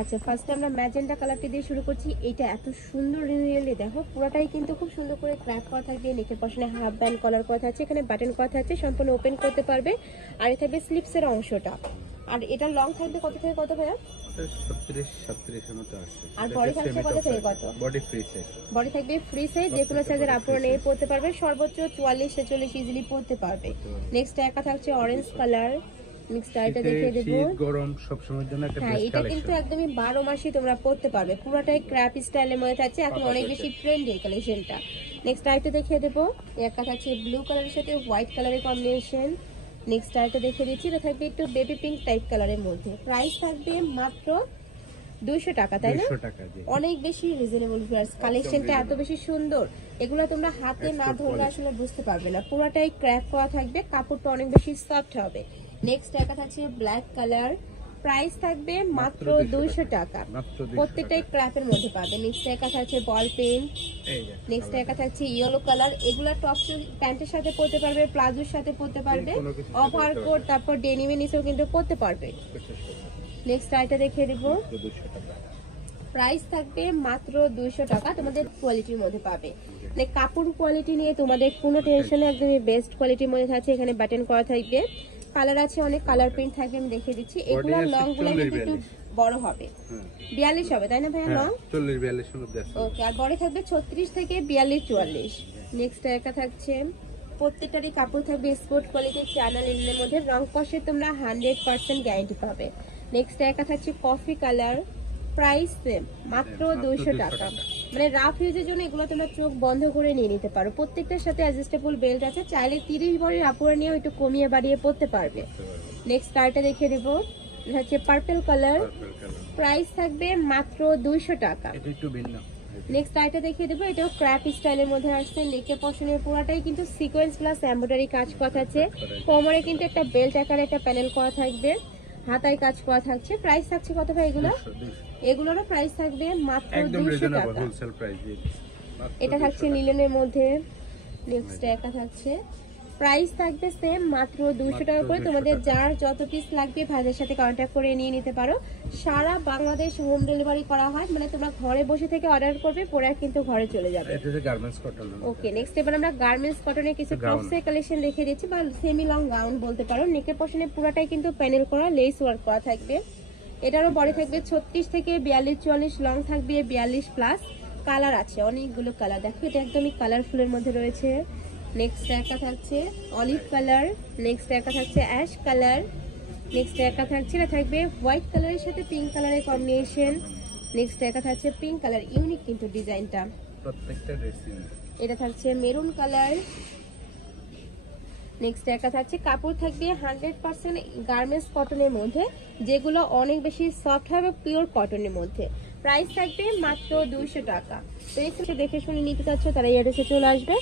আচ্ছা, ফার্স্টে আমরা ম্যাজেন্টা কালারটি দিয়ে শুরু করছি। এটা এত সুন্দর রিয়েলি দেখো, পুরোটাই কিন্তু খুব সুন্দর করে ক্র্যাপ করা থাকবে। নেকের পশনে হাফ ব্যান্ড কলার করা আছে, এখানে বাটন করা আছে, সম্পূর্ণ ওপেন করতে পারবে। আর এটা থাকবে স্লিপসের অংশটা। আর এটা লং থাকবে কত থেকে কত ভাইয়া? 37 এর মতো আছে। আর বডি থাকবে কত থেকে কত? Body free size. বডি থাকবে ফ্রি সাইজ, যে কোনো সাইজের আপনারা নিয়ে পড়তে পারবে। সর্বোচ্চ 44-46 ইজিলি পড়তে পারবে। নেক্সট একা থাকছে অরেঞ্জ কালার। নেক্সট আইটা দেখিয়ে দেব। শীত গরম সব সময়ের জন্য একটা বেস্ট এটা কিন্তু একদমই 12 মাসই তোমরা পড়তে পারবে। পুরোটাই ক্র্যাপ স্টাইলের মধ্যে থাকছে, এখন অনেক বেশি ট্রেন্ডি এই কালেকশনটা। নেক্সট আইটা দেখিয়ে দেব। একা থাকছে ব্লু কালারের সাথে হোয়াইট কালারের কম্বিনেশন। নেক্সট আইটা দেখিয়ে দিচ্ছি, এটা থাকবে একটু বেবি পিঙ্ক টাইপ কালারের মধ্যে। প্রাইস থাকবে মাত্র 200 টাকা, তাই না? 200 টাকা। অনেক বেশি রিজনেবল প্রাইস। কালেকশনটা এত বেশি সুন্দর, এগুলো তোমরা হাতে না ধরলে আসলে বুঝতে পারবে না। পুরোটাই ক্র্যাপ করা থাকবে, কাপড়টা অনেক বেশি সফট হবে। নেক্সট একা থাকছে ব্ল্যাক কালার। প্রাইস থাকবে মাত্র 200 টাকা। প্রত্যেকটাই ক্র্যাপের মধ্যে পাবে। নেক্সট একা থাকছে বল পেন। নেক্সট একা থাকছে ইয়েলো কালার। এগুলা টপ প্যান্টের সাথে পরতে পারবে, প্লাজোর সাথে পরতে পারবে, ওভারকোট তারপর ডেনিমের নিচেও কিন্তু পরতে পারবে। নেক্সট আইটা দেখিয়ে দেব। প্রাইস থাকবে মাত্র 200 টাকা। তোমাদের কোয়ালিটির মধ্যে পাবে, মানে কাপড় কোয়ালিটি নিয়ে তোমাদের কোনো টেনশন নেই, একদমই বেস্ট কোয়ালিটির মধ্যে থাকছে। এখানে বাটন করা থাকবে, কালার আছে অনেক, কালার প্রিন্ট থাকবে। আমি দেখিয়ে দিচ্ছি। এগুলো লং গুলো কিন্তু একটু বড় হবে, 42 হবে, তাই না ভাইয়া? লং 40-42 এর মধ্যে আছে। ওকে। আর বড় থাকবে 36 থেকে 42-44। নেক্সট একা থাকছে, প্রত্যেকটারই কাপড় থাকবে স্পোর্ট কোয়ালিটির চায়না লিনেনের মধ্যে। রং কষে তোমরা 100% গ্যারান্টি পাবে। নেক্সট একা থাকছে কফি কালার। প্রাইস সেম, মাত্র 200 টাকা। মানে রাফ ইউজের জন্য এগুলো তোমরা চোখ বন্ধ করে নিয়ে নিতে পারো। প্রত্যেকটার সাথে অ্যাডজাস্টেবল বেল্ট আছে, চাইলে 30 বড়ির আপুরে নিয়ে একটু কমিয়ে বাড়িয়ে পড়তে পারবে। নেক্সট কালারটা দেখিয়ে দেবো, এটা হচ্ছে পার্পল কালার। প্রাইস থাকবে মাত্র 200 টাকা। এটা একটু ভিন্ন। নেক্সট আইটা দেখিয়ে দেবো, এটাও ক্র্যাপ স্টাইলের মধ্যে আসছে। নেকের পশনের পুরাটাই কিন্তু সিকোয়েন্স প্লাস এমব্রয়ডারি কাজ করা আছে। কোমরে কিন্তু একটা বেল্ট আকারে একটা প্যানেল করা থাকবে, হাতায় কাজ করা থাকছে। প্রাইস থাকছে কত ভাই এগুলো? এগুলোরও প্রাইস থাকবে মাত্র 200 টাকা। এটা থাকছে লিলেনের মধ্যে। নেক্সট একা থাকছে, প্রাইস থাকবে সেম, মাত্র 200 টাকা করে। তোমাদের যার যত পিস লাগবে ভাইদের সাথে কন্ট্যাক্ট করে নিয়ে নিতে পারো। সারা বাংলাদেশ হোম ডেলিভারি করা হয়, মানে তোমরা ঘরে বসে থেকে অর্ডার করবে, পরে কিন্তু ঘরে চলে যাবে। এটা হচ্ছে গার্মেন্টস কটন। ওকে। নেক্সট এবার আমরা গার্মেন্টস কটনের কিছু টপসের কালেকশন দেখিয়ে দিচ্ছি, বা সেমি লং গাউন বলতে পারো। নেকের পশনে পুরাটাই কিন্তু প্যানেল করা, লেস ওয়ার্ক করা থাকবে। এটারও বডি থাকবে 36 থেকে 42-44, লং থাকবে 42 প্লাস। কালার আছে অনেকগুলো কালার, দেখো এটা একদমই কালারফুলের মধ্যে রয়েছে। নেক্সট একা থাকছে অলিভ কালার। নেক্সট একা থাকছে অ্যাশ কালার। নেক্সট একা থাকছে, এটা থাকবে হোয়াইট কালারের সাথে পিঙ্ক কালারের কম্বিনেশন। নেক্সট একা থাকছে পিঙ্ক কালার, ইউনিক কিন্তু ডিজাইনটা। প্রত্যেকটা ড্রেসিং। এটা থাকছে মেরুন কালার। নেক্সট একা থাকছে, কাপড় থাকবে 100% গার্মেন্টস কটনের মধ্যে, যেগুলো অনেক বেশি সফট হবে, পিওর কটনের মধ্যে। প্রাইস থাকবে মাত্র 200 টাকা। তো এই দেখে শুনে নিতে চাচ্ছ তারা এই অ্যাড্রেসে চলে আসবে।